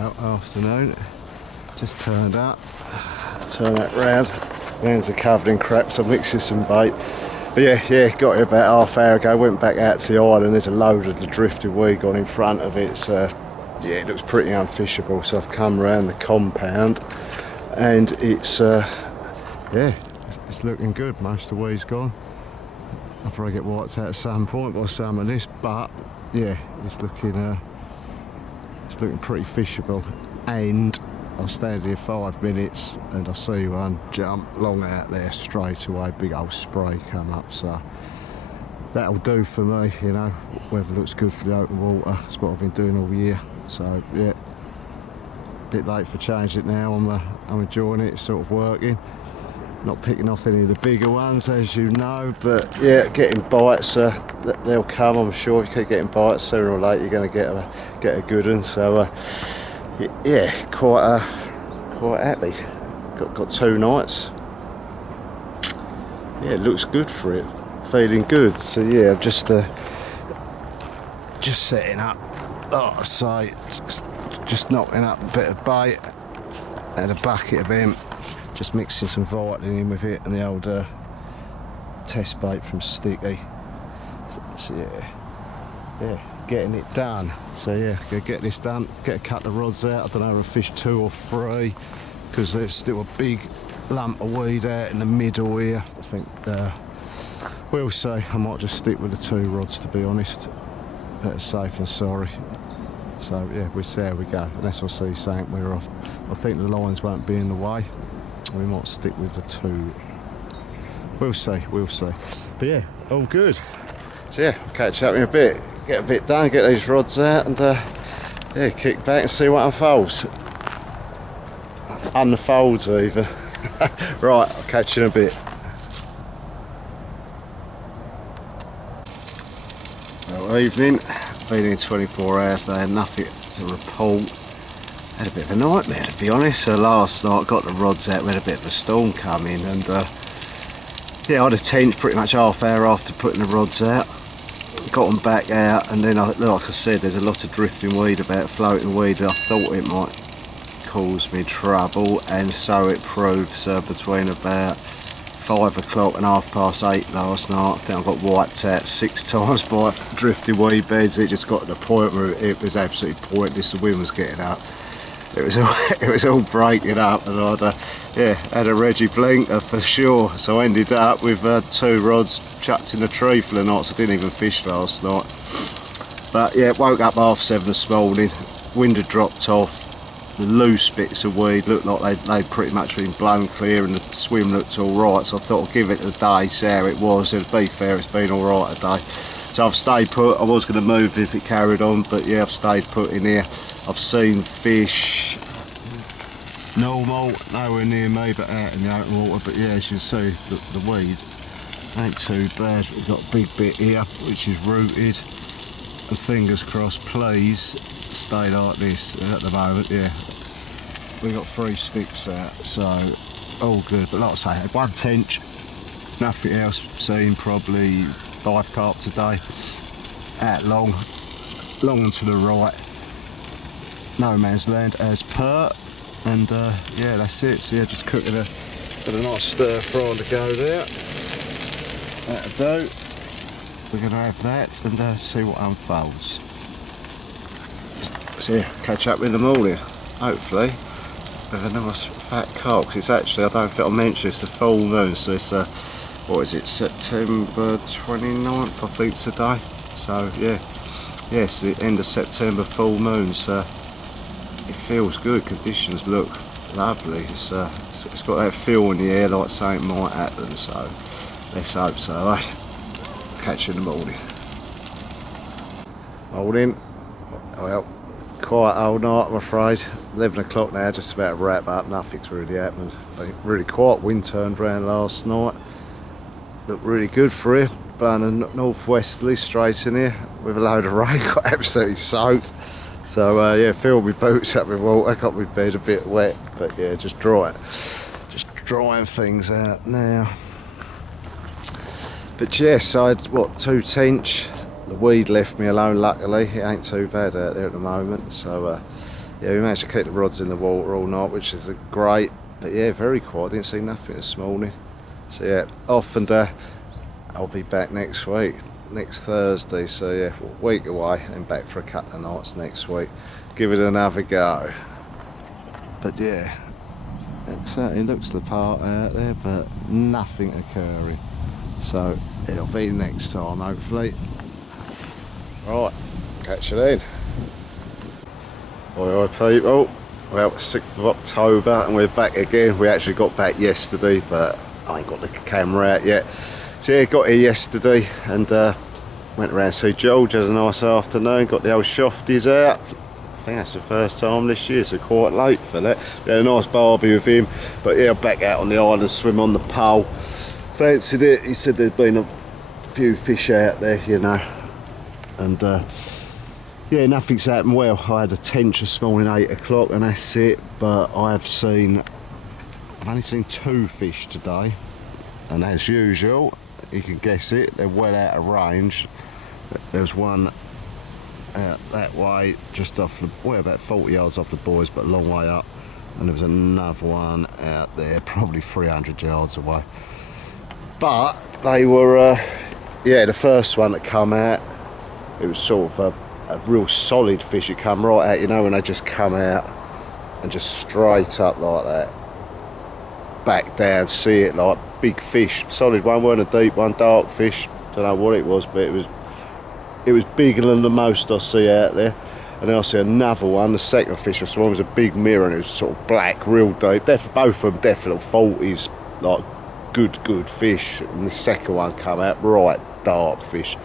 Well, afternoon, just turned up, turn that round, hands are covered in crap, so I'm mixing some bait. But yeah, got here about half hour ago, went back out to the island, there's a load of the drifted weed gone in front of it, so yeah, it looks pretty unfishable, so I've come around the compound, and it's, yeah, it's looking good, most of the weed's gone. I'll probably get wiped out at some point by some of this, but yeah, it's looking pretty fishable. And I'll stand here 5 minutes and I'll see one jump long out there straight away, big old spray come up, so that'll do for me, you know. Weather looks good for the open water, that's what I've been doing all year, so yeah, a bit late for changing it now. I'm enjoying it, it's sort of working. Not picking off any of the bigger ones, as you know, but yeah, getting bites, they'll come, I'm sure. If you keep getting bites, sooner or later you're going to get a good one, so yeah, quite happy. Got 2 nights. Yeah, it looks good for it, feeling good. So yeah, I'm just setting up, like I say, just knocking up a bit of bait and a bucket of hemp. Just mixing some vitamin in with it and the old test bait from Sticky. So yeah, getting it done. So yeah, gonna get this done, get a couple of rods out. I don't know if I fish 2 or 3, because there's still a big lump of weed out in the middle here. I think we'll see. I might just stick with the 2 rods, to be honest. Better safe than sorry. So yeah, we'll see how we go. Unless I see something we're off. I think the lines won't be in the way. We might stick with the 2. We'll see. But yeah, all good. So yeah, I'll catch up in a bit, get a bit done, get these rods out, and yeah, kick back and see what unfolds. Unfolds even. Right, I'll catch you in a bit. Well, evening. Been in 24 hours. They had nothing to report. Had a bit of a nightmare, to be honest. So last night got the rods out, we had a bit of a storm coming, and yeah, I had a tench pretty much half hour after putting the rods out. Got them back out, and then like I said, there's a lot of drifting weed about, floating weed. I thought it might cause me trouble, and so it proved. So between about 5 o'clock and 8:30 last night, I think I got wiped out 6 times by drifting weed beds. It just got to the point where it was absolutely pointless. The wind was getting up. It was all breaking up, and I'd yeah, had a Reggie blinker for sure. So I ended up with 2 rods chucked in the tree for the night. So I didn't even fish last night. But yeah, woke up 7:30 this morning. Wind had dropped off. The loose bits of weed looked like they'd pretty much been blown clear, and the swim looked all right. So I thought I'd give it a day, see how it was. And to be fair, it's been all right today. So I've stayed put. I was going to move if it carried on, but yeah, I've stayed put in here. I've seen fish normal, nowhere near me, but out in the open water. But yeah, as you see, the weed ain't too bad. We've got a big bit here which is rooted, and fingers crossed, please stay like this at the moment. Yeah, we got 3 sticks out, so all good. But like I say, I had 1 tench, nothing else seen. Probably 5 carp today, out long and to the right, no man's land as per. And yeah, that's it. So yeah, just cooking a nice stir fry on the go there. That'll do. We're going to have that and see what unfolds. So yeah, catch up in the morning, hopefully, with a nice fat carp. Because it's actually, I don't think I mentioned, it's the full moon. So it's what is it, September 29th, I think, today. So yeah, yes, the end of September, full moon. So it feels good, conditions look lovely. It's got that feel in the air like something might happen, so let's hope so. Right? Catch you in the morning. Morning. Well, quiet old night, I'm afraid. 11 o'clock now, just about to wrap up. Nothing's really happened. Really quiet. Wind turned round last night. Looked really good for here. Blowing a northwesterly straight in here with a load of rain. Got absolutely soaked. So yeah, filled my boots up with water, got my bed a bit wet, but yeah, just drying things out now. But yes, I had 2 tench, the weed left me alone, luckily. It ain't too bad out there at the moment. So yeah, we managed to keep the rods in the water all night, which is great. But yeah, very quiet. Didn't see nothing this morning. So yeah, off, and I'll be back next week, next Thursday. So yeah, a week away and back for a couple of nights next week. Give it another go. But yeah, it certainly looks the part out there, but nothing occurring. So it'll be next time, hopefully. Right, catch you then. Alright people, well, 6th of October and we're back again. We actually got back yesterday, but I ain't got the camera out yet. So yeah, got here yesterday and went around to see George, had a nice afternoon, got the old shofties out. I think that's the first time this year, so quite late for that. We had a nice barbie with him, but yeah, back out on the island, swim on the pole. Fancied it. He said there'd been a few fish out there, you know, and yeah, nothing's happened. Well, I had a tench this morning, 8 o'clock, and that's it. But I've only seen 2 fish today, and as usual, you can guess it, they're well out of range. There's one that way, just off the, well, about 40 yards off the buoys, but a long way up, and there was another one out there, probably 300 yards away. But they were, yeah, the first one that come out, it was sort of a real solid fish. It come right out, you know, when they just come out and just straight up like that, back down, see it, like big fish, solid one, weren't a deep one, dark fish, don't know what it was, but it was bigger than the most I see out there. And then I see another one, the second fish I saw was a big mirror, and it was sort of black, real deep, both of them definitely 40s, like good fish. And the second one come out, right dark fish,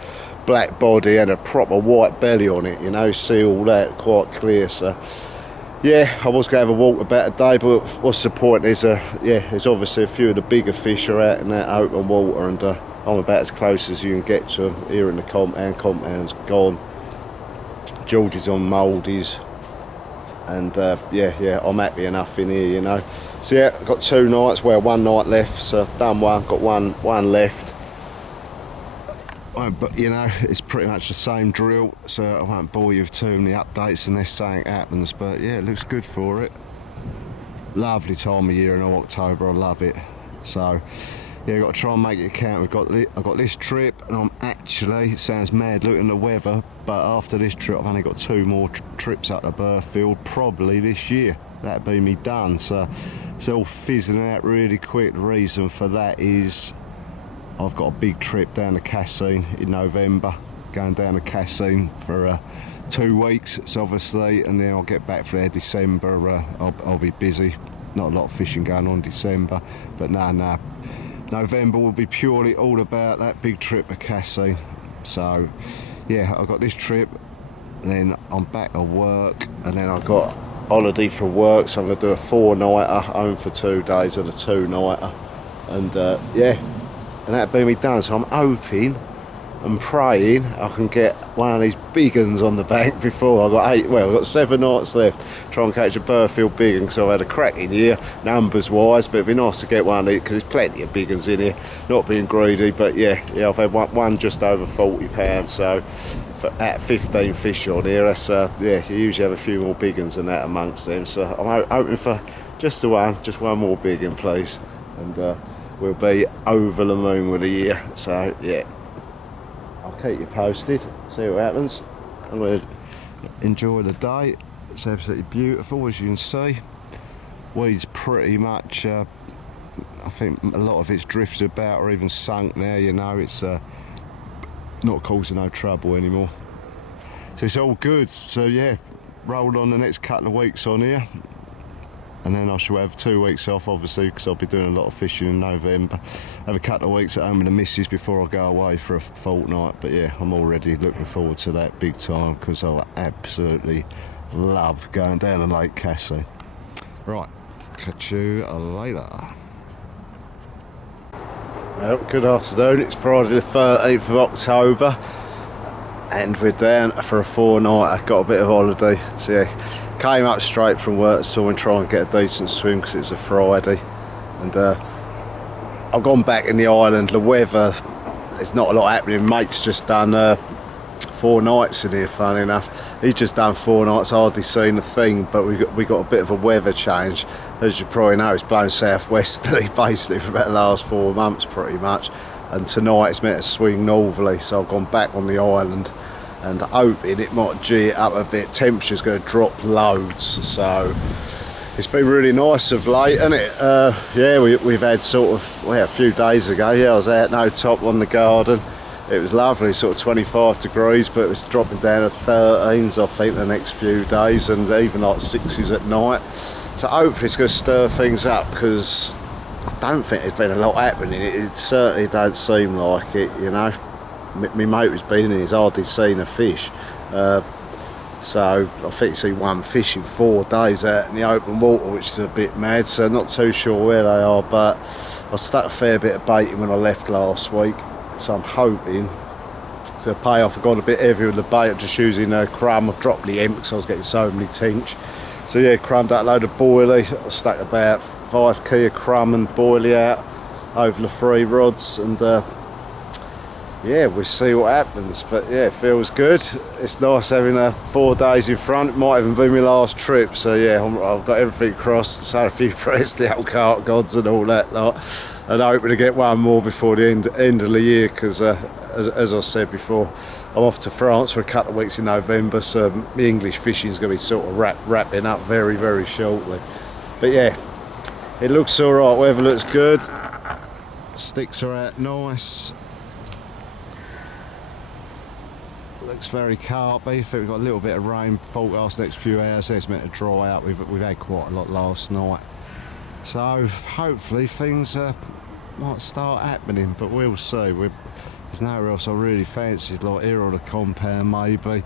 black body and a proper white belly on it, you know, see all that quite clear. So yeah, I was going to have a walk about a day, but what's the point? There's there's obviously a few of the bigger fish are out in that open water, and I'm about as close as you can get to them here in the compound. Compound's gone, George is on mouldies, and yeah, I'm happy enough in here, you know. So yeah, I've got 2 nights, well, 1 night left, so done one, got one left. But you know, it's pretty much the same drill, so I won't bore you with too many updates unless something happens. But yeah, it looks good for it. Lovely time of year in October, I love it. So yeah, got to try and make it count. I've got this trip, and I'm actually, it sounds mad looking at the weather, but after this trip I've only got 2 more trips up to Burghfield, probably this year. That'd be me done. So it's all fizzling out really quick. The reason for that is I've got a big trip down to Cassine in November, going down to Cassine for 2 weeks, so obviously, and then I'll get back for December. I'll be busy, not a lot of fishing going on in December, but no, November will be purely all about that big trip to Cassine. So yeah, I've got this trip, and then I'm back at work, and then I've got holiday from work, so I'm going to do a 4-nighter, home for 2 days and a 2-nighter, and yeah, and that'd be me done. So I'm hoping and praying I can get one of these big uns on the bank before I've got 7 nights left. Try and catch a Burghfield big un, because I've had a cracking year numbers wise, but it'd be nice to get one of these, because there's plenty of big uns in here, not being greedy. But yeah, I've had one just over £40, so at 15 fish on here, that's yeah, you usually have a few more big uns than that amongst them. So I'm hoping for just one more big un, please, and we'll be over the moon with the year. So yeah, I'll keep you posted, see what happens. I'm going to enjoy the day. It's absolutely beautiful, as you can see. Weed's pretty much, I think a lot of it's drifted about or even sunk now, you know. It's not causing no trouble anymore. So it's all good. So yeah, roll on the next couple of weeks on here, and then I shall have 2 weeks off, obviously, because I'll be doing a lot of fishing in November. Have a couple of weeks at home with the missus before I go away for a fortnight. But yeah, I'm already looking forward to that big time, because I absolutely love going down to Lake Cassine. Right, catch you later. Well, good afternoon. It's Friday the 13th of October, and we're down for a 4-nighter. Got a bit of holiday, so yeah. Came up straight from work, so I'm trying to get a decent swim because it was a Friday, and I've gone back in the island. The weather, there's not a lot happening. Mate's just done 4 nights in here, funny enough. He's just done 4 nights, hardly seen a thing, but we got a bit of a weather change. As you probably know, it's blown southwesterly basically for about the last 4 months pretty much, and tonight it's meant to swing northerly, so I've gone back on the island and hoping it might G it up a bit. Temperature's going to drop loads, so it's been really nice of late, isn't it? Yeah, we've had sort of, well, a few days ago, yeah, I was out no top on the garden. It was lovely, sort of 25 degrees, but it was dropping down to 13s, I think, the next few days, and even like 6s at night. So hopefully it's going to stir things up, because I don't think there's been a lot happening. It certainly don't seem like it, you know. My mate who's been in, he's hardly seen a fish. So I think you see 1 fish in 4 days out in the open water, which is a bit mad, so not too sure where they are, but I stuck a fair bit of baiting when I left last week, so I'm hoping to pay off. I got a bit heavier with the bait. I'm just using a crumb. I've dropped the end because I was getting so many tinch. So yeah, crumbed out a load of boilie. I stuck about 5 key of crumb and boilie out over the 3 rods, and yeah, we'll see what happens, but yeah, it feels good. It's nice having 4 days in front. It might even be my last trip, so yeah, I've got everything crossed. So a few prayers to the old carp gods and all that lot, and hoping to get 1 more before the end of the year, because as I said before, I'm off to France for a couple of weeks in November, so the English fishing is going to be sort of wrapping up very, very shortly. But yeah, it looks all right. Weather looks good. Sticks are out nice. Looks very carpy. I think we've got a little bit of rain forecast next few hours. It's meant to dry out. We've had quite a lot last night, so hopefully things might start happening, but we'll see. There's nowhere else I really fancy, like here or the compound maybe,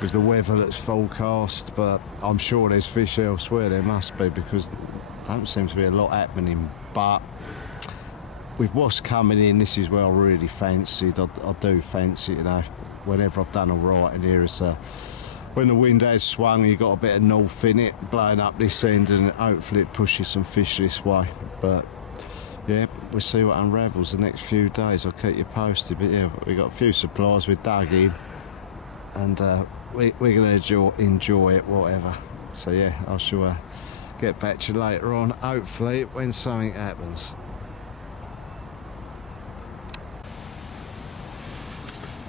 with the weather that's forecast, but I'm sure there's fish elsewhere. There must be, because there don't seem to be a lot happening. But with what's coming in, this is where I really fancied. I do fancy, you know, whenever I've done all right in here, is when the wind has swung, you've got a bit of north in it blowing up this end, and hopefully it pushes some fish this way. But yeah, we'll see what unravels the next few days. I'll keep you posted. But yeah, we've got a few supplies we've dug in, and we're going to enjoy it, whatever. So yeah, I shall get back to you later on, hopefully, when something happens.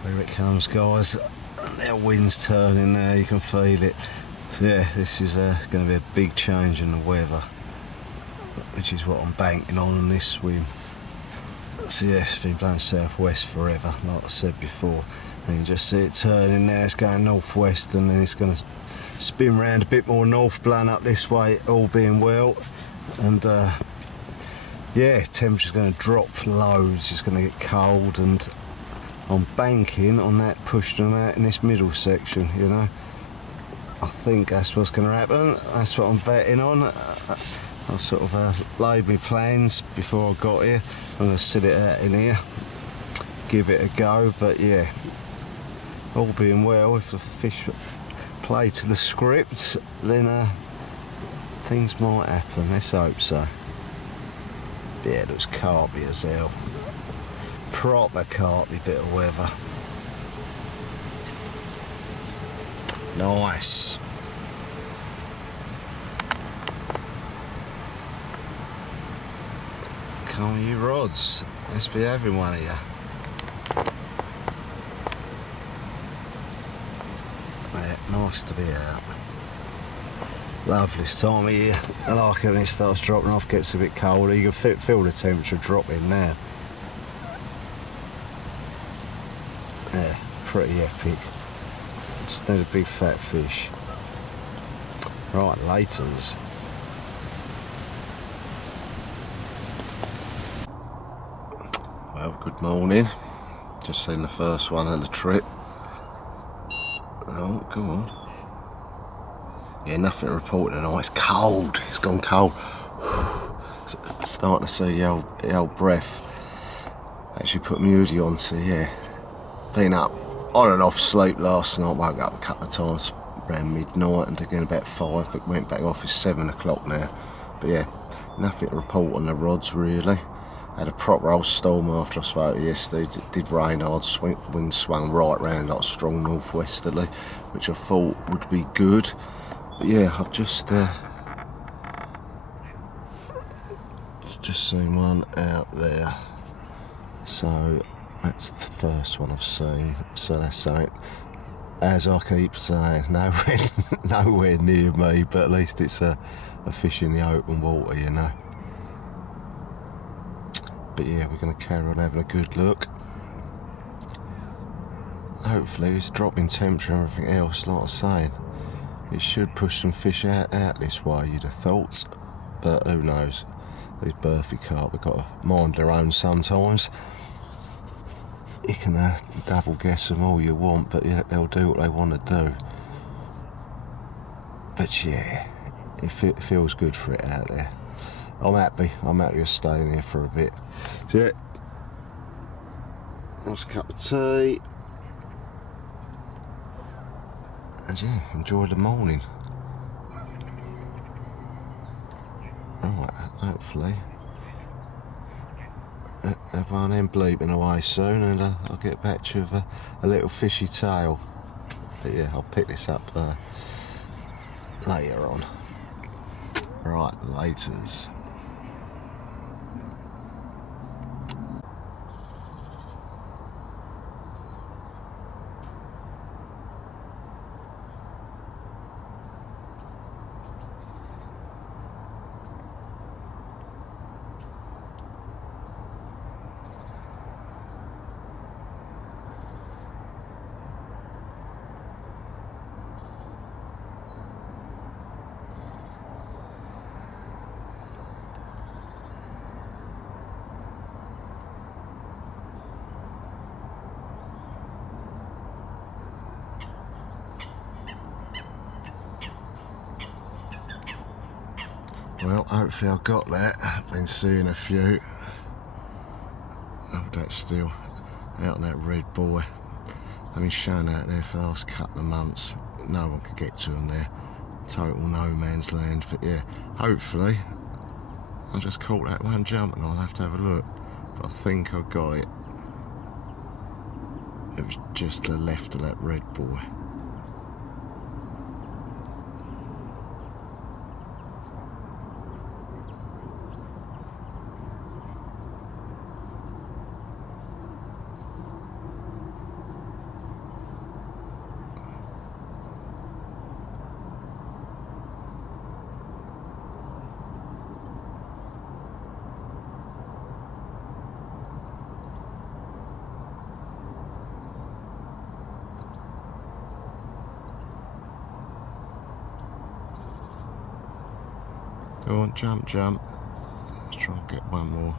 Here it comes, guys. That wind's turning now, you can feel it. So yeah, this is going to be a big change in the weather, which is what I'm banking on this swim. So yeah, it's been blowing southwest forever, like I said before. And you can just see it turning now. It's going northwest, and then it's going to spin round a bit more north, blowing up this way, all being well. And yeah, temperature's going to drop loads. It's going to get cold, and I'm banking on that pushing them out in this middle section, you know. I think that's what's going to happen. That's what I'm betting on. I sort of laid my plans before I got here. I'm going to sit it out in here, give it a go. But yeah, all being well, if the fish play to the script, then things might happen. Let's hope so. Yeah, it looks carpy as hell. Proper carpy bit of weather. Nice. Come on, you rods. Let's be having one of you. Yeah, nice to be out. Lovely time of year. I like it when it starts dropping off, gets a bit colder. You can feel the temperature dropping now. Yeah, pretty epic. Just need a big fat fish. Right, laters. Well, good morning. Just seen the first one of the trip. Oh, go on. Yeah, nothing to report tonight. It's cold. It's gone cold. Starting to see the old breath. Actually put my hoodie on, so yeah. Been up on and off sleep last night. Woke up a couple of times around midnight and again about 5, but went back off. It's 7 o'clock now. But yeah, nothing to report on the rods really. Had a proper old storm after I spoke yesterday. It did rain hard, wind swung right round like strong northwesterly, which I thought would be good. But yeah, I've just seen one out there. So that's the first one I've seen. So that's something, as I keep saying, nowhere near me, but at least it's a fish in the open water, you know. But yeah, we're going to carry on having a good look. Hopefully this drop in temperature and everything else, like I was saying, it should push some fish out this way, you'd have thought. But who knows, these Burghfield carp have got to mind their own sometimes. You can double guess them all you want, but yeah, they'll do what they want to do. But yeah, it feels good for it out there. I'm happy of staying here for a bit. So yeah, nice cup of tea. And yeah, enjoy the morning. Right, hopefully have one of them bleeping away soon, and I'll get back to you with a little fishy tail. But yeah, I'll pick this up later on. Right, laters. Well, hopefully I got that. I've been seeing a few. Oh, that's still out on that red buoy. I've been showing out there for the last couple of months. No one could get to them there. Total no man's land. But yeah, hopefully I just caught that one jump, and I'll have to have a look. But I think I got it. It was just to the left of that red buoy. Go on, jump, jump. Let's try and get one more.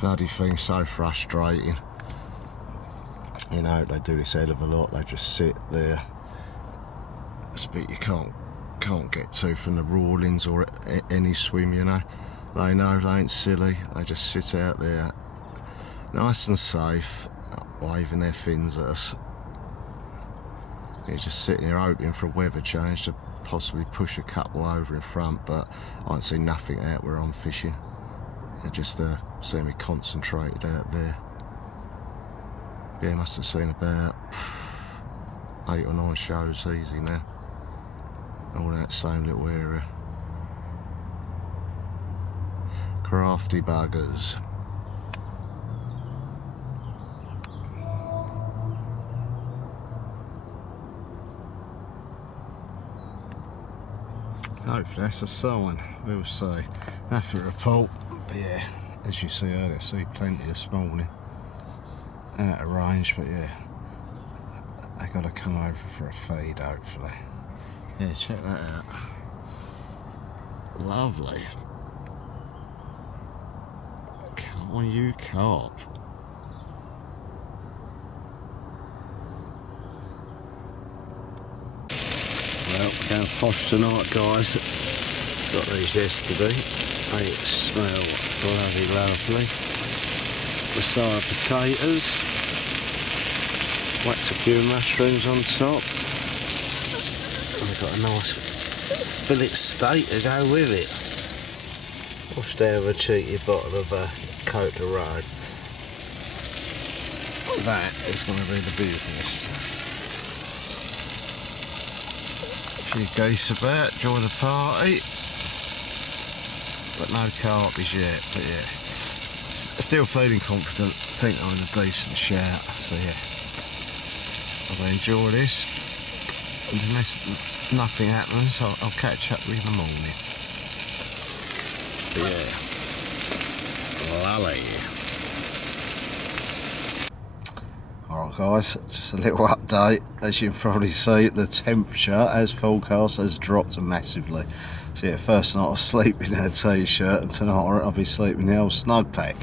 Bloody thing's so frustrating. You know, they do this hell of a lot. They just sit there. It's a bit you can't get to from the Rawlings or any swim, you know. They know they ain't silly. They just sit out there, nice and safe, waving their fins at us. You're just sitting here hoping for a weather change to possibly push a couple over in front, but I ain't seen nothing out where I'm fishing. They're just seeing me concentrated out there. Yeah, must have seen about 8 or 9 shows easy now. All in that same little area. Crafty buggers. Hopefully that's a sign, we'll see. Nothing to report, but yeah, as you see earlier, I see plenty this morning. Out of range, but yeah, they got to come over for a feed, hopefully. Yeah, check that out. Lovely. Come on, you carp. Well, we're going posh tonight, guys. Got these yesterday. They smell bloody lovely. Messiah potatoes. Whacked a few mushrooms on top. And we've got a nice fillet steak to go with it. Wash down the cheeky bottom of Cote de Road. That is going to be the business. A few geese about, join the party. But no carp as yet, but yeah. Still feeling confident, think I'm in a decent shout, so yeah. I'll enjoy this. And unless nothing happens, I'll catch up with you in the morning. But yeah. Lolly. Alright guys, just a little update. As you can probably see, the temperature as forecast has dropped massively. So yeah, first night I was sleeping in a t-shirt, and tonight I'll be sleeping in the old snug pack.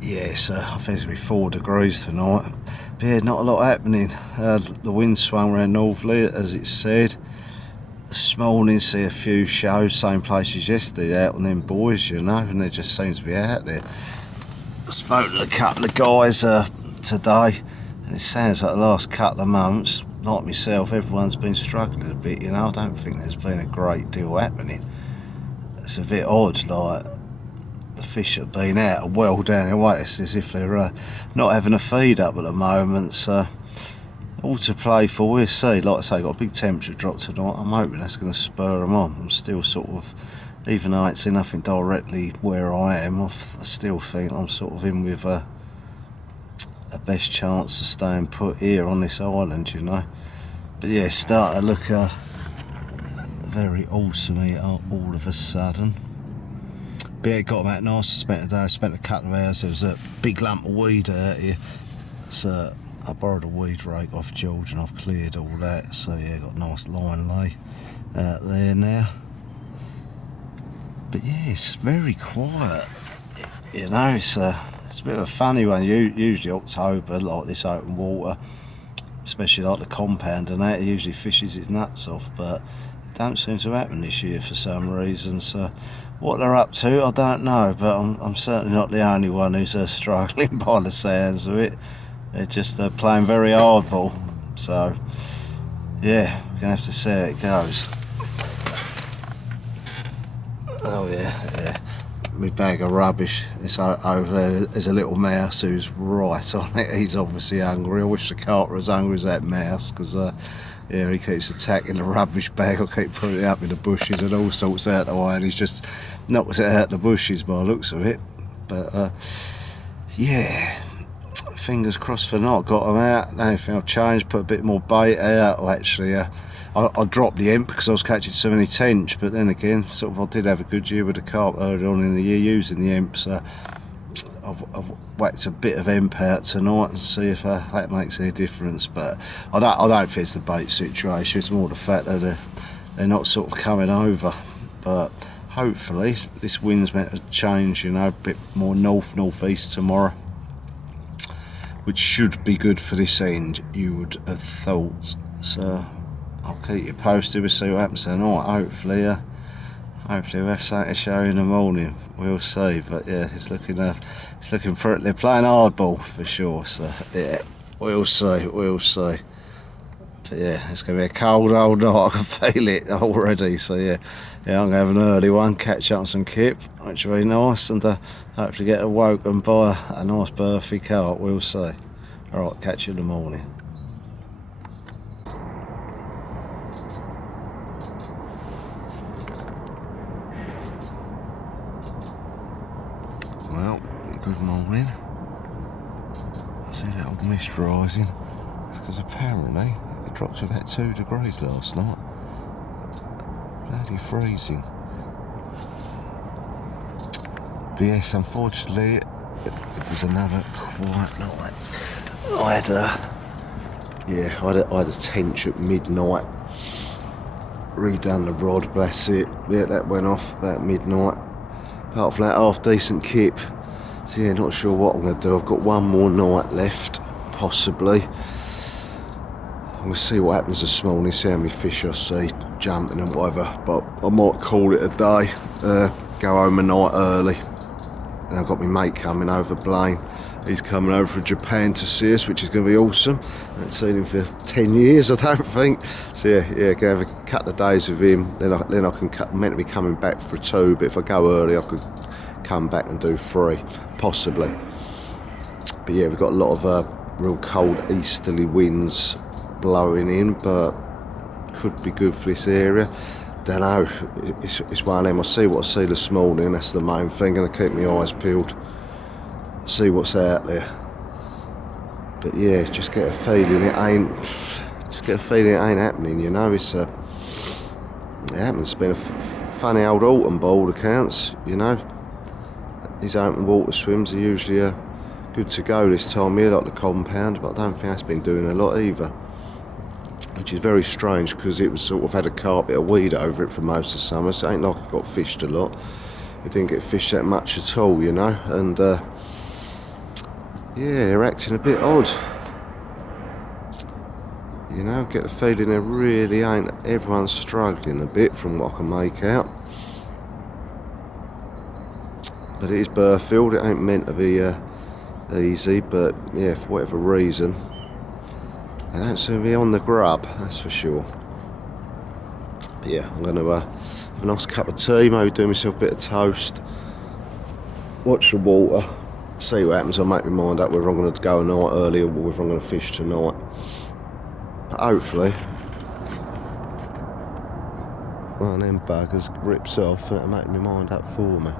Yeah, so I think it's going to be 4 degrees tonight. But yeah, not a lot happening. The wind swung around northerly as it said. This morning see a few shows, same place as yesterday, out on them boys, you know, and they just seems to be out there. I spoke to a couple of guys today, and it sounds like the last couple of months, like myself, everyone's been struggling a bit, you know. I don't think there's been a great deal happening. It's a bit odd, like the fish have been out well down the way. It's as if they're not having a feed up at the moment, so all to play for, we'll see. Like I say, got a big temperature drop tonight. I'm hoping that's going to spur them on. I'm still sort of, even though I ain't seen nothing directly where I am, I still think I'm sort of in with a best chance of staying put here on this island, you know. But yeah, it's starting to look very awesome here all of a sudden. But yeah, it got about nice. I spent a couple of hours. There was a big lump of weed out here, so I borrowed a weed rake off George and I've cleared all that. So yeah, got a nice line lay out there now. But yeah, it's very quiet. You know, it's a bit of a funny one. Usually October, like this open water, especially like the compound and that, it usually fishes its nuts off, but it don't seem to happen this year for some reason. So what they're up to, I don't know, but I'm certainly not the only one who's struggling by the sounds of it. They're just playing very hardball. So yeah, we're gonna have to see how it goes. Oh yeah. My bag of rubbish, it's over there. There's a little mouse who's right on it. He's obviously hungry. I wish the carp was as hungry as that mouse, because yeah, he keeps attacking the rubbish bag. I keep putting it up in the bushes and all sorts out the way, and he's just knocks it out the bushes by the looks of it. But yeah, fingers crossed for not. Got them out. The only thing I've changed, put a bit more bait out. Well, actually, I dropped the imp because I was catching so many tench, but then again, sort of I did have a good year with the carp early on in the year using the imp, so I've whacked a bit of imp out tonight and see if that makes any difference. But I don't think it's the bait situation. It's more the fact that they're not sort of coming over. But hopefully this wind's meant to change, you know, a bit more north-northeast tomorrow, which should be good for this end, you would have thought. So I'll keep you posted. We'll see what happens tonight. Hopefully we'll have something to show in the morning. We'll see. But yeah, it's looking for it. They're playing hardball for sure. So yeah, we'll see. But yeah, it's gonna be a cold old night. I can feel it already. So yeah, I'm gonna have an early one. Catch up on some kip, which will be nice, and hopefully get awoken by a nice birthy carp. We'll see. All right, catch you in the morning. Well, good morning. I see that old mist rising. It's because apparently it dropped to about 2 degrees last night. Bloody freezing. But yes, unfortunately, it was another quiet night. I had a tench at midnight. Redone the rod, that's it. Yeah, that went off about midnight. Apart from that, half decent kip. So yeah, not sure what I'm going to do. I've got one more night left, possibly. We'll see what happens this morning, see how many fish I see jumping and whatever. But I might call it a day, go home a night early. And I've got my mate coming over, Blaine. He's coming over from Japan to see us, which is going to be awesome. I haven't seen him for 10 years, I don't think. So yeah, going to have a couple of days with him. Then I can meant to be coming back for 2, but if I go early, I could come back and do 3, possibly. But yeah, we've got a lot of real cold easterly winds blowing in, but could be good for this area. Don't know. It's one of them. I see what I see this morning. That's the main thing. Gonna keep my eyes peeled, see what's out there. But yeah, just get a feeling it ain't. Just get a feeling it ain't happening. You know, it happens. It's been a funny old autumn by all accounts. You know, these open water swims are usually good to go this time of year, like the compound. But I don't think that's been doing a lot either. Which is very strange because it was sort of had a carpet of weed over it for most of summer, so it ain't like it got fished a lot. It didn't get fished that much at all, you know, and yeah, they're acting a bit odd. You know, get the feeling there really ain't. Everyone's struggling a bit from what I can make out. But it is Burghfield, it ain't meant to be easy, but yeah, for whatever reason, they don't seem to be on the grub, that's for sure. But yeah, I'm going to have a nice cup of tea, maybe do myself a bit of toast, watch the water, see what happens. I'll make my mind up whether I'm going to go a night early or whether I'm going to fish tonight. But hopefully, one of them buggers rips off and it'll make my mind up for me.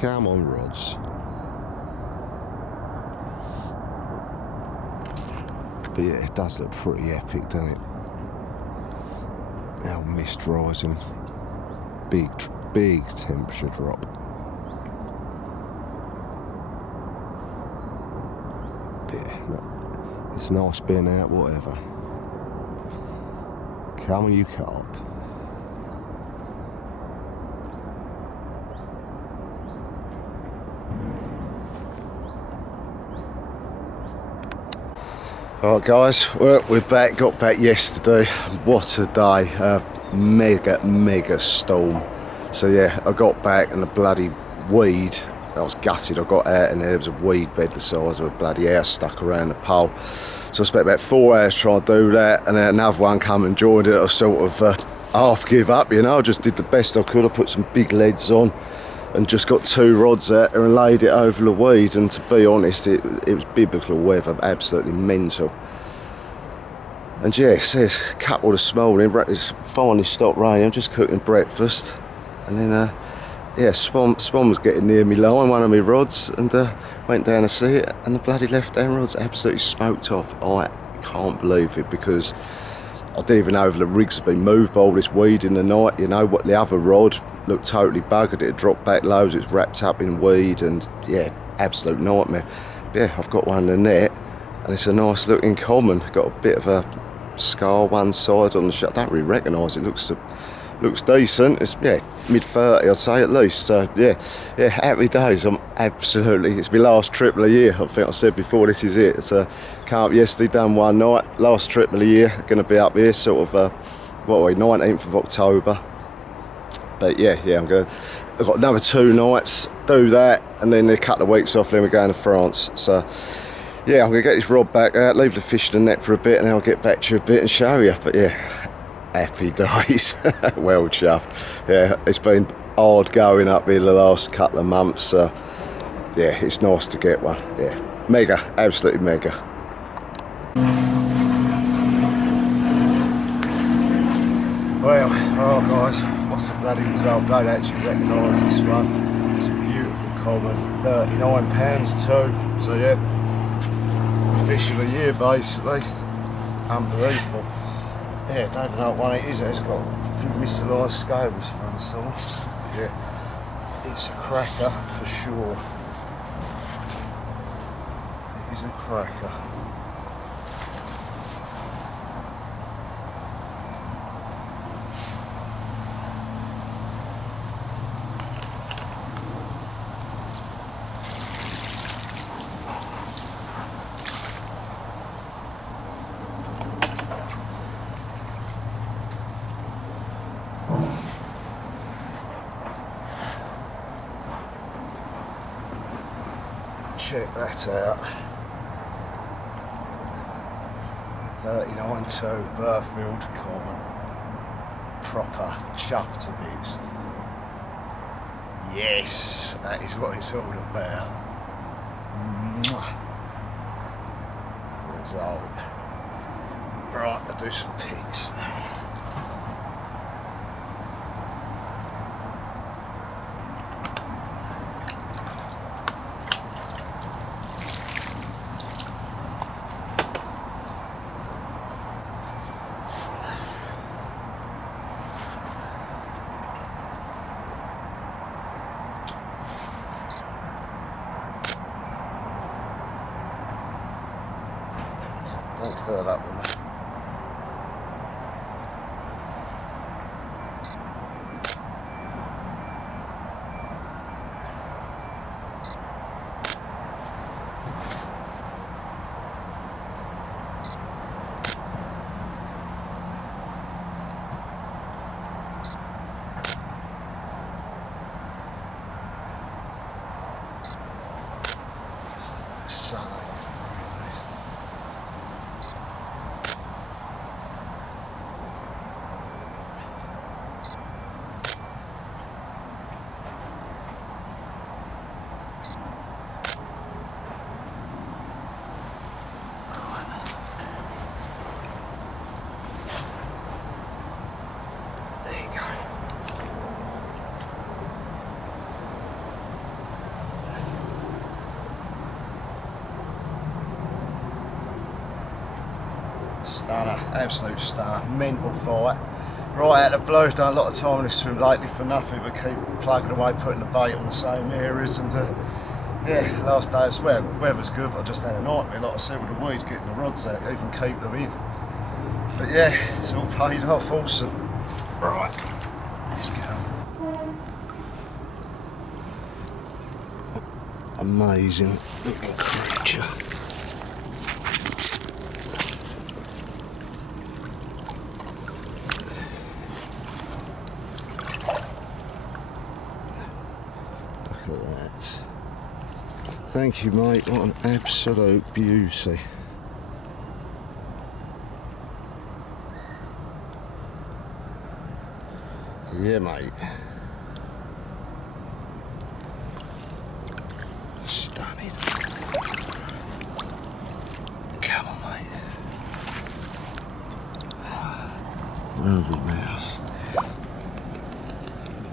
Come on, rods. But yeah, it does look pretty epic, doesn't it? Now mist rising, big temperature drop. But yeah, no, it's nice being out, whatever. Come on, you carp. Alright guys, well, we're back, got back yesterday. What a day, mega storm. So yeah, I got back and the bloody weed, I was gutted. I got out and there was a weed bed the size of a bloody house stuck around the pole. So I spent about 4 hours trying to do that, and then another one come and joined it. I sort of half give up, you know. I just did the best I could. I put some big leads on and just got 2 rods out there and laid it over the weed, and to be honest, it was biblical weather, absolutely mental. And yeah, it says a couple this morning, it's finally stopped raining. I'm just cooking breakfast, and then yeah, Swan was getting near me line, one of my rods, and went down to see it, and the bloody left-hand rod's absolutely smoked off. I can't believe it, because I didn't even know if the rigs had been moved by all this weed in the night. You know what, the other rod looked totally buggered. It had dropped back loads, it's wrapped up in weed, and yeah, absolute nightmare. But yeah, I've got one in the net, and it's a nice looking common. Got a bit of a scar one side on the shot. I don't really recognise it. Looks decent. It's yeah, mid-30 I'd say at least. So yeah, happy days. I'm absolutely, it's my last trip of the year. I think I said before, this is it. It's a Carp yesterday, done one night, last trip of the year. Going to be up here sort of what are we, 19th of October. But yeah, I've got another 2 nights, do that, and then a couple of weeks off, then we're going to France. So yeah, I'm going to get this rod back out, leave the fish in the net for a bit, and then I'll get back to you a bit and show you. But yeah, happy days. Well chuffed. Yeah, it's been hard going up here the last couple of months. Yeah, it's nice to get one. Yeah, mega, absolutely mega. Well, alright guys, what a bloody result. Don't actually recognise this one. It's a beautiful common, £39 too. So yeah, fish of the year basically. Unbelievable. Yeah, don't even know what one it is. It's got a few misaligned scales on the side. Yeah, it's a cracker for sure. It is a cracker. check that out. 39.2 Burghfield Common. Proper chuff to bits. Yes, that is what it's all about. Mwah. Result. Right, I'll do some pics. Don't curl up with that. Sun. Stunner, absolute stunner, mental fight. Right out of the blue, done a lot of time in this swim lately for nothing but keep plugging away, putting the bait on the same areas, and yeah, last day I swear, weather's good, but I just had a nightmare, like I said, with the weed, getting the rods out, even keep them in. But yeah, it's all paid off, awesome. Right, let's go. Amazing looking creature. Look at that. Thank you, mate. What an absolute beauty. Yeah, mate. Stunning. Come on, mate. Lovely mouth.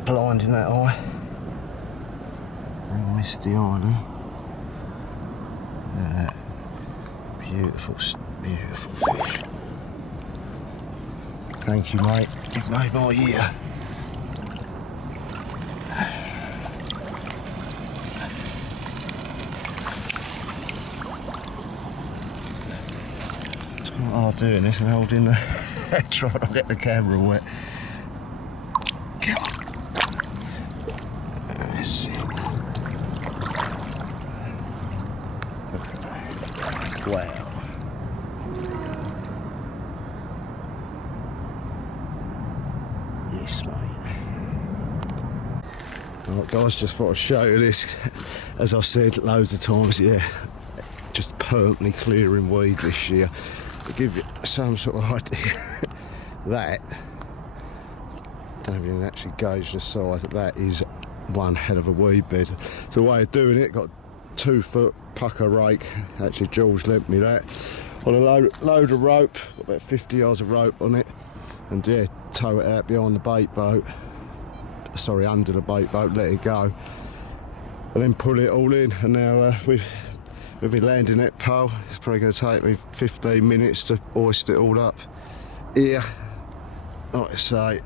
Blinding that eye. Real misty eye there. Look at that. Beautiful, beautiful fish. Thank you, mate. You've made my year. It's quite hard doing this and holding the trying to get the camera wet. Come on. That's it. Wow. Yes, mate. Right, guys, just thought I'd show you this. As I've said loads of times, yeah, just permanently clearing weed this year. To give you some sort of idea, that, don't even actually gauge the size, that is one hell of a weed bed. It's a way of doing it. Got 2 foot pucker rake, actually George lent me that, on a load of rope, got about 50 yards of rope on it, and yeah, tow it out behind the bait boat, sorry, under the bait boat, let it go, and then pull it all in. And now we'll be landing that pole. It's probably going to take me 15 minutes to hoist it all up here. Like I say,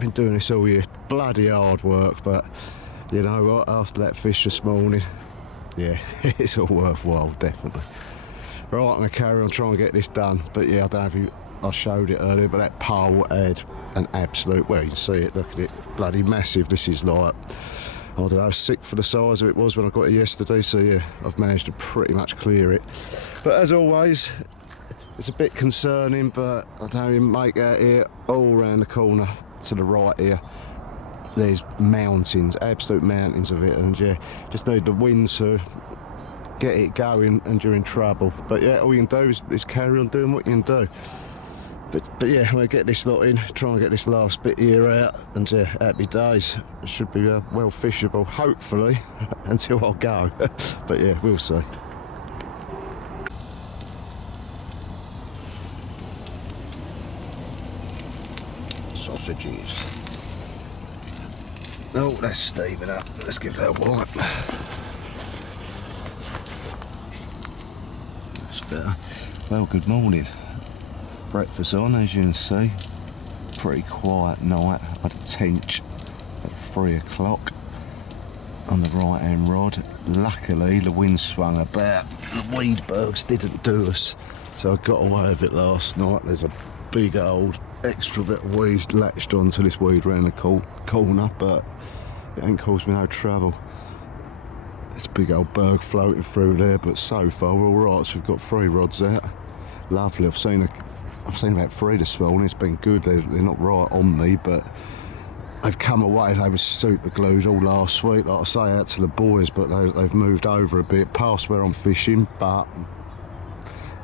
been doing this all year, bloody hard work, but you know what, after that fish this morning, yeah, it's all worthwhile, definitely. Right, I'm going to carry on trying to get this done, but yeah, I don't know if I showed it earlier, but that pole had an absolute, well, you can see it, look at it, bloody massive. This is like, I don't know, 6 for the size of it was when I got it yesterday, so yeah, I've managed to pretty much clear it. But as always, it's a bit concerning, but I don't even make out here, all around the corner to the right here, there's mountains, absolute mountains of it, and yeah, just need the wind to get it going and you're in trouble. But yeah, all you can do is carry on doing what you can do. But yeah, I'm going to get this lot in, try and get this last bit here out, and yeah, happy days. It should be well fishable, hopefully, until I go. But yeah, we'll see. Sausages. Oh, that's steaming up. Let's give that a wipe. That's better. Well, good morning. Breakfast on, as you can see. Pretty quiet night. I had a tench at 3 o'clock on the right hand rod. Luckily the wind swung about. The weed bugs didn't do us, so I got away with it last night. There's a big old extra bit of weed latched onto this weed round the corner, but it ain't caused me no trouble. This big old berg floating through there, but so far we're alright. So we've got 3 rods out. Lovely. I've seen about 3 this morning. It's been good. They're not right on me, but they've come away. They were super glued all last week, like I say, out to the boys, but they've moved over a bit past where I'm fishing, but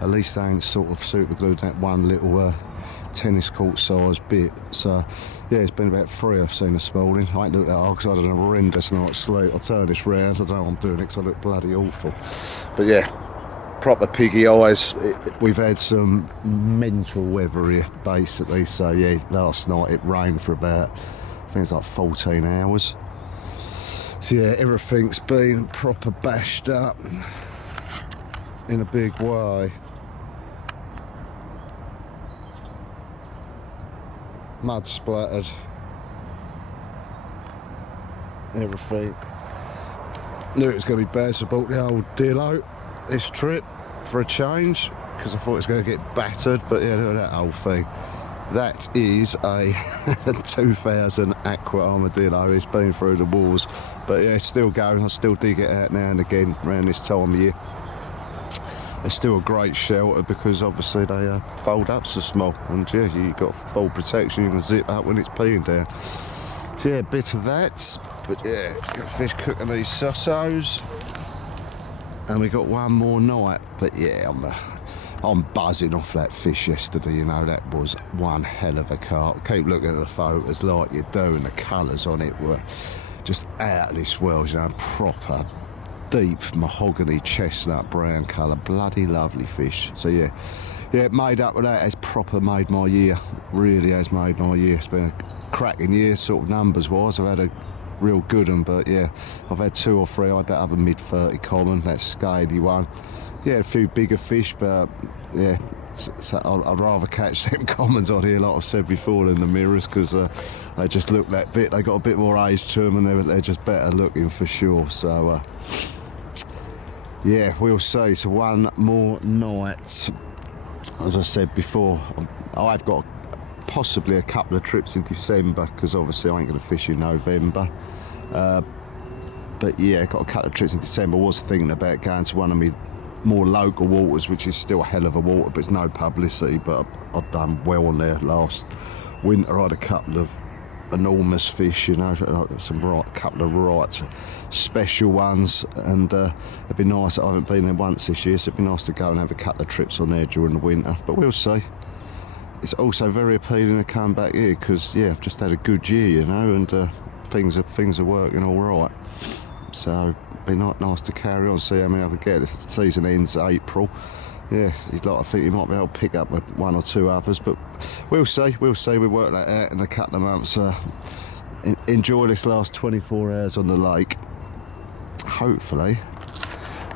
at least they ain't sort of super glued that one little tennis court size bit. So yeah, it's been about 3 I've seen this morning. I ain't looked that hard because I had an horrendous night's sleep. I'll turn this round. I don't know what I'm doing it because I look bloody awful. But yeah, proper piggy eyes. We've had some mental weather here basically, so yeah, last night it rained for about, I think it's like 14 hours. So yeah, everything's been proper bashed up in a big way. Mud splattered, everything. Knew it was going to be bad, so I bought the old Dillo this trip for a change, because I thought it was going to get battered. But yeah, look at that old thing. That is a 2000 Aqua Armadillo. It's been through the walls, but yeah, it's still going. I still dig it out now and again around this time of year. It's still a great shelter because obviously they fold up so small, and yeah, you've got full protection. You can zip up when it's peeing down. So yeah, a bit of that, but yeah, got fish cooking these sossos. And we got one more night, but yeah, I'm buzzing off that fish yesterday. You know, that was one hell of a carp. Keep looking at the photos like you do, and the colours on it were just out of this world. You know, proper deep mahogany chestnut brown colour, bloody lovely fish. So yeah, made up with that. Has proper made my year. Really has made my year. It's been a cracking year, sort of numbers wise. I've had a real good one, but yeah, I've had 2 or 3. I had that other mid-30 common, that scaly one. Yeah, a few bigger fish, but yeah, so I'd rather catch them commons on here, like I've said before, than the mirrors, because they just look that bit. They got a bit more age to them, and they're just better looking for sure. So yeah, we'll see. So one more night, as I said before. I've got possibly a couple of trips in December, because obviously I ain't going to fish in November. But yeah, got a couple of trips in December. I was thinking about going to one of my more local waters, which is still a hell of a water, but it's no publicity. But I've done well on there last winter. I had a couple of enormous fish, you know, couple of right special ones, and it'd be nice. I haven't been there once this year, so it'd be nice to go and have a couple of trips on there during the winter, but we'll see. It's also very appealing to come back here because yeah, I've just had a good year, you know, and things are working all right, so it'd be nice to carry on, see how many I can get. The season ends April. Yeah, I think you might be able to pick up 1 or 2 others, but we'll see. We work that out in a couple of months. Enjoy this last 24 hours on the lake. Hopefully,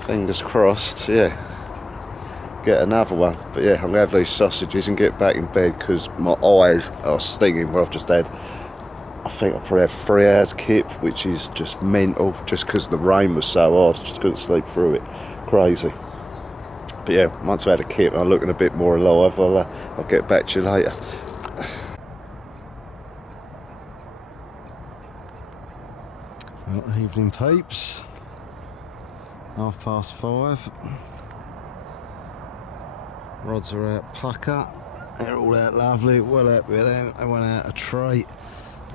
fingers crossed, yeah, get another one. But yeah, I'm going to have these sausages and get back in bed because my eyes are stinging where I've just had, I think I probably had 3 hours kip, which is just mental, just because the rain was so hard. I just couldn't sleep through it. Crazy. But yeah, once I had a kip and I'm looking a bit more alive, I'll get back to you later. Well, evening peeps, 5:30. Rods are out pucker. They're all out lovely, well happy with them. They went out a treat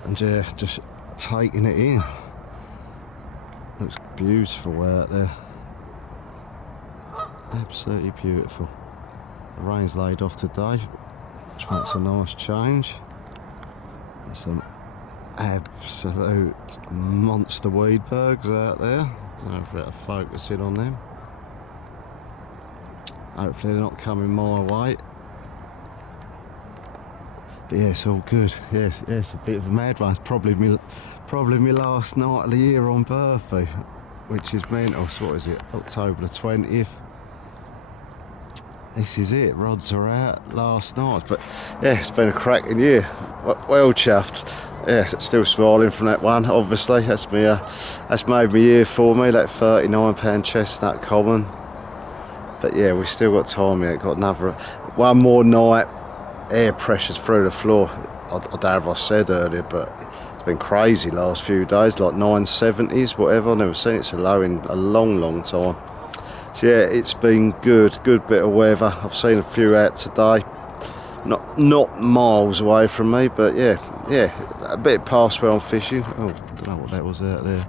and yeah, just taking it in. Looks beautiful out there. Absolutely beautiful. The rain's laid off today, which makes a nice change. There's some absolute monster weedbergs out there. I don't know if we're focusing on them. Hopefully they're not coming my way. But yeah, it's all good. Yes, it's a bit of a mad one. It's probably my last night of the year on Burghfield, which is mental. So what is it? October the 20th. This is it. Rods are out last night. But yeah, it's been a cracking year. Well chuffed. Yeah, still smiling from that one. Obviously, that's made me year for me. That £39 chestnut common. But yeah, we've still got time yet. Got one more night. Air pressure's through the floor. I don't know if I said earlier, but it's been crazy last few days, like 970s, whatever. I've never seen it so low in a long time. So yeah, it's been good bit of weather. I've seen a few out today, not miles away from me, but yeah, a bit past where I'm fishing. Oh, I don't know what that was out there.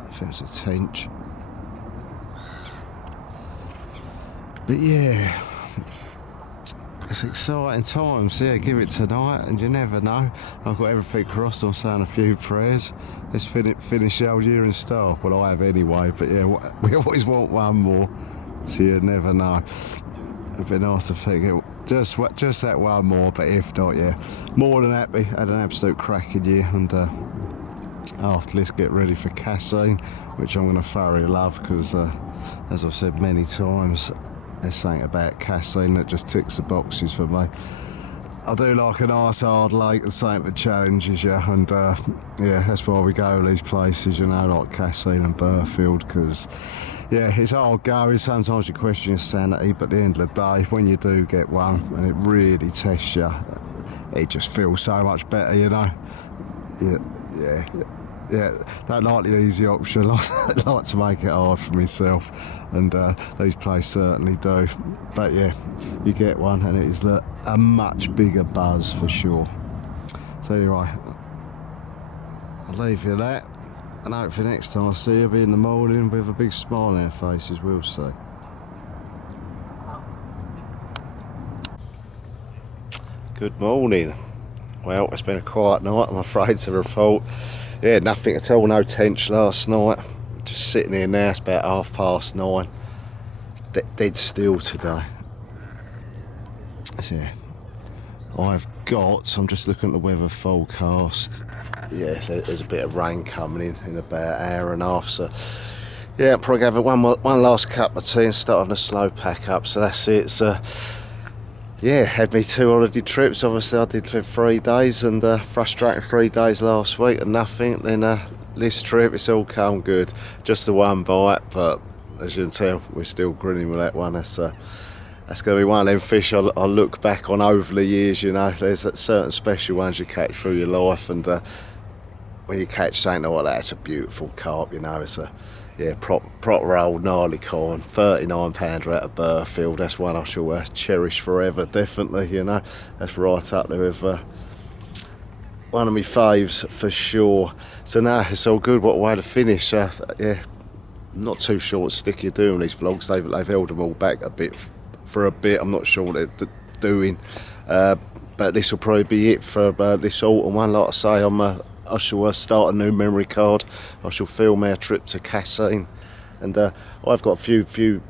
I think it was a tench. But yeah, it's exciting times. Yeah, give it tonight, and you never know. I've got everything crossed. I'm saying a few prayers. Let's finish the old year in style. Well, I have anyway. But yeah, we always want one more, so you never know. It'd be nice to think it just that one more. But if not, yeah, more than happy. Had an absolute cracking year, and after let's get ready for casting, which I'm going to thoroughly love because, as I've said many times, there's something about casting that just ticks the boxes for me. I do like a nice hard lake and something that challenges you, and yeah, that's why we go to these places, you know, like Casting and Burghfield, because yeah, it's hard going. Sometimes you question your sanity, but at the end of the day, when you do get one and it really tests you, it just feels so much better, you know. Yeah, don't like the easy option. I like to make it hard for myself, and these places certainly do. But yeah, you get one and it is a much bigger buzz for sure. So anyway, I'll leave you that, and hopefully next time I see you, be in the morning with a big smile on our faces, we'll see. Good morning. Well, it's been a quiet night, I'm afraid to report. Yeah, nothing at all, no tench last night. Just sitting here now, it's about 9:30. It's dead still today. So yeah, I'm just looking at the weather forecast. Yeah, there's a bit of rain coming in about an hour and a half. So yeah, I'm probably going to have one last cup of tea and start having a slow pack up. So that's it. So yeah, had me 2 holiday trips. Obviously I did for 3 days, and frustrating 3 days last week and nothing. Then this trip, it's all come good. Just the one bite, but as you can tell, we're still grinning with that one. That's going to be one of them fish I'll look back on over the years, you know. There's certain special ones you catch through your life, and when you catch something like that, it's a beautiful carp, you know. It's a proper old gnarly corn, £39 out of Burghfield. That's one I shall cherish forever, definitely, you know. That's right up there with one of my faves for sure. So now it's all good. What a way to finish. Yeah, I'm not too sure what stick you're doing these vlogs. They've held them all back for a bit. I'm not sure what they're doing, but this will probably be it for this autumn one. Like I say, I shall start a new memory card. I shall film our trip to Casting, and I've got a few.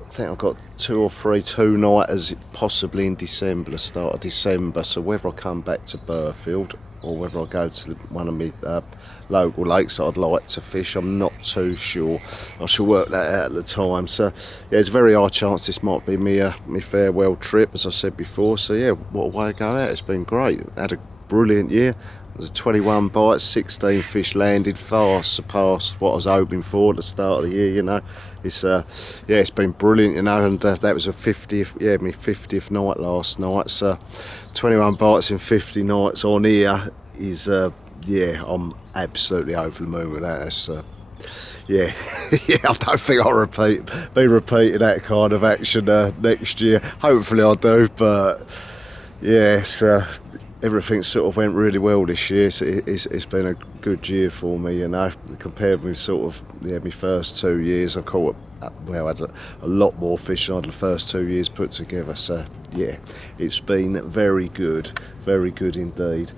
I think I've got 2 or 3 two-nighters possibly in December, the start of December. So whether I come back to Burghfield or whether I go to one of my local lakes that I'd like to fish, I'm not too sure. I shall work that out at the time. So yeah, there's a very high chance this might be my farewell trip, as I said before. So yeah, what a way to go out. It's been great. Had a brilliant year. There's 21 bites, 16 fish landed, far surpassed what I was hoping for at the start of the year, you know. It's it's been brilliant, you know, and that was my 50th night last night. So 21 bites in 50 nights on here is I'm absolutely over the moon with that. That's, yeah, I don't think I'll be repeating that kind of action next year. Hopefully I do, but yeah, everything sort of went really well this year. So it's been a good year for me, you know, compared with sort of my first 2 years. I caught I had a lot more fish than I had the first 2 years put together. So yeah, it's been very good indeed.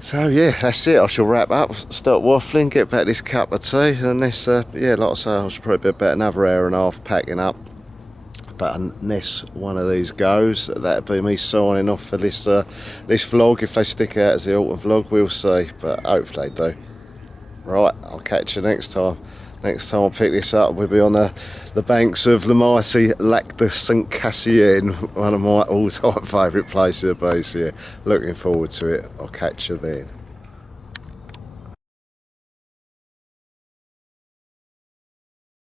So yeah, that's it. I shall wrap up, start waffling, get back this cup of tea, and this yeah, like I say, I should probably be about another hour and a half packing up. But unless one of these goes, that'd be me signing off for this this vlog. If they stick out as the autumn vlog, we'll see. But hopefully they do. Right, I'll catch you next time. Next time I pick this up, we'll be on the banks of the mighty Lac de St Cassien, one of my all-time favourite places to be. So yeah, looking forward to it. I'll catch you then.